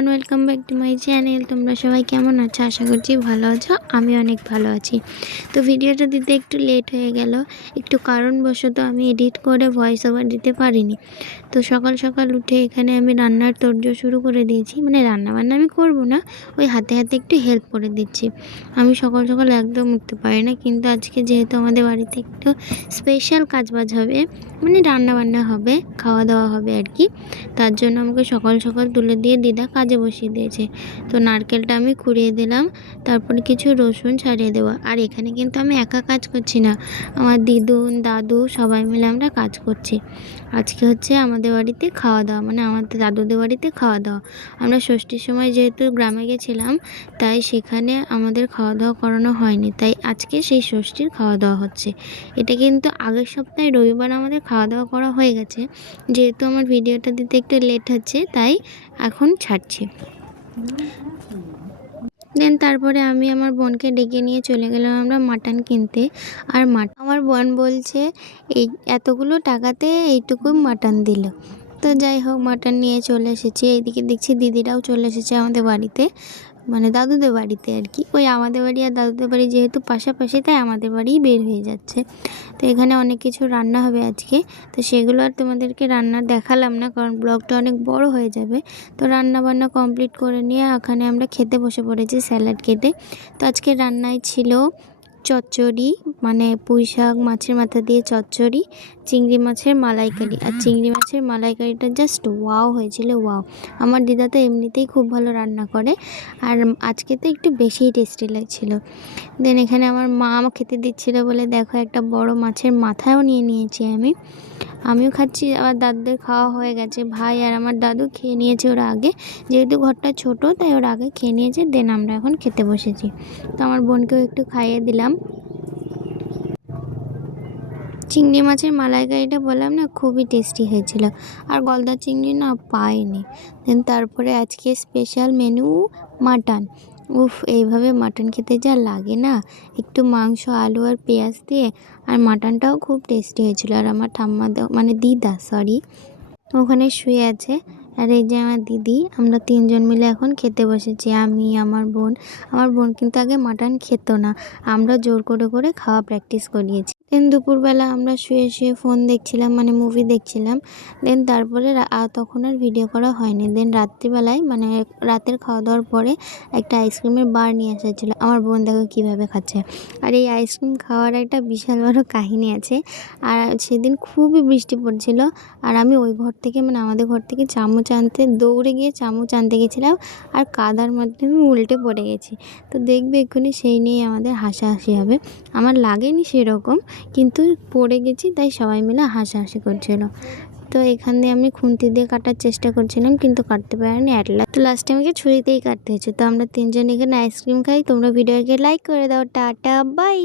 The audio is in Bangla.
Everyone, welcome back to my channel. তোমরা সবাই কেমন আছো? আশা করছি ভালো আছো। আমি অনেক ভালো আছি। তো ভিডিওটা দিতে একটু লেট হয়ে গেল, একটু কারণবশত আমি এডিট করে ভয়েস ওভার দিতে পারিনি। তো সকাল সকাল উঠে এখানে আমি রান্নার তোড়জোড় শুরু করে দিয়েছি। মানে রান্নাবান্না আমি করব না, ওই হাতে হাতে একটু হেল্প করে দিচ্ছি। আমি সকাল সকাল একদম উঠতে পারি না, কিন্তু আজকে যেহেতু আমাদের বাড়িতে একটু স্পেশাল কাজবাজ হবে, মানে রান্নাবান্না হবে, খাওয়া দাওয়া হবে আর কি, তার জন্য আমাকে সকাল সকাল তুলে দিয়ে দিদা কাজে বসিয়ে দিয়েছে। তো নারকেলটা আমি কুড়িয়ে দিলাম, তারপরে কিছু রসুন ছাড়িয়ে দেওয়া। আর এখানে কিন্তু আমি একা কাজ করছি না, আমার দিদুন দাদু সবাই মিলে আমরা কাজ করছি। আজকে হচ্ছে আমাদের বাড়িতে খাওয়া দাওয়া, মানে আমাদের দাদুদের বাড়িতে খাওয়া দাওয়া। আমরা ষষ্ঠীর সময় যেহেতু গ্রামে গেছিলাম, তাই সেখানে আমাদের খাওয়া দাওয়া করানো হয়নি, তাই আজকে সেই ষষ্ঠীর খাওয়া দাওয়া হচ্ছে। এটা কিন্তু আগের সপ্তাহে রবিবার আমাদের খাওয়া দাওয়া করা হয়ে গেছে। যেহেতু আমার ভিডিওটা দিতে একটু লেট হচ্ছে, তাই এখন ছাড়ছি। দেন তারপরে আমি আমার বোনকে ডেকে নিয়ে চলে গেলাম আমরা মাটন কিনতে। আর আমার বোন বলছে এই এতগুলো টাকাতে এইটুকু মাটন দিল। তো যাই হোক, মাটন নিয়ে চলে এসেছি। এইদিকে দেখছি দিদিরাও চলে এসেছে আমাদের বাড়িতে, মানে দাদুদের বাড়িতে আর কি। ওই আমাদের বাড়ি আর দাদুদের বাড়ি যেহেতু পাশাপাশি, তাই আমাদের বাড়িই বের হয়ে যাচ্ছে। তো এখানে অনেক কিছু রান্না হবে আজকে, তো সেগুলো আর তোমাদেরকে রান্না দেখালাম না, কারণ ব্লগটা অনেক বড় হয়ে যাবে। তো রান্না বান্না কমপ্লিট করে নিয়ে এখানে আমরা খেতে বসে পড়েছি, স্যালাড কেটে। তো আজকে রান্নায় ছিল চচ্চড়ি, মানে পুঁই শাক মাছের মাথা দিয়ে চচ্চড়ি, চিংড়ি মাছের মালাইকারি। আর চিংড়ি মাছের মালাইকারিটা জাস্ট ওয়াও হয়েছিল, ওয়াও। আমার দিদা তো এমনিতেই খুব ভালো রান্না করে, আর আজকে তো একটু বেশিই টেস্টি লাগছিল। দেন এখানে আমার মা আমাকে খেতে দিচ্ছিল বলে দেখো একটা বড় মাছের মাথাও নিয়ে নিয়েছি আমিও খাচ্ছি। আবার দাদুদের খাওয়া হয়ে গেছে, ভাই আর আমার দাদু খেয়ে নিয়েছে ওরা আগে, যেহেতু ঘরটা ছোট তাই ওরা আগে খেয়ে নিয়েছে। দেন আমরা এখন খেতে বসেছি। তো আমার বোনকেও একটু খাইয়ে দিলাম। চিংড়ি মাছের মালাইকারিটা বললাম না, খুবই টেস্টি হয়েছিল। আর গলদা চিংড়ি না পাইনি। দেন তারপরে আজকে স্পেশাল মেনু মাটন। উফ, এইভাবে মাটন খেতে যা লাগে না, একটু মাংস আলু আর পেঁয়াজ দিয়ে। আর মাটনটাও খুব টেস্টি হয়েছিল। আর আমার ঠাম্মা মানে দিদা ওখানে শুয়ে আছে। আর এই যে আমার দিদি, আমরা তিনজন মিলে এখন খেতে বসেছি। আমি, আমার বোন কিন্তু আগে মাটন খেত না, আমরা জোর করে করে খাওয়া প্র্যাকটিস করিয়েছি। দেন দুপুরবেলা আমরা শুয়ে শুয়ে ফোন দেখছিলাম, মানে মুভি দেখছিলাম। দেন তারপরে তখন আর ভিডিও করা হয়নি। দেন রাত্রিবেলায়, মানে রাতের খাওয়া দাওয়ার পরে একটা আইসক্রিমের বার নিয়ে আসা ছিল। আমার বোন দেখো কীভাবে খাচ্ছে। আর এই আইসক্রিম খাওয়ার একটা বিশাল বড় কাহিনী আছে। আর সেদিন খুবই বৃষ্টি পড়ছিল, আর আমি ওই ঘর থেকে, মানে আমাদের ঘর থেকে চামচ আনতে দৌড়ে গিয়ে চামচ আনতে গেছিলাম, আর কাদার মধ্যে আমি উল্টে পড়ে গেছি। তো দেখবে এক্ষুনি সেই নিয়ে আমাদের হাসাহাসি হবে। আমার লাগেনি সেরকম, কিন্তু পড়ে গেছি তাই সবাই মিলে হাসাহাসি করছিল। তো এখান দিয়ে আমি খুন্তি দিয়ে কাটার চেষ্টা করছিলাম, কিন্তু কাটতে পারিনি। তো লাস্টে আমাকে ছুরিতেই কাটতে হয়েছে। তো আমরা তিনজন এখানে আইসক্রিম খাই। তোমরা ভিডিওকে লাইক করে দাও। Tata, by.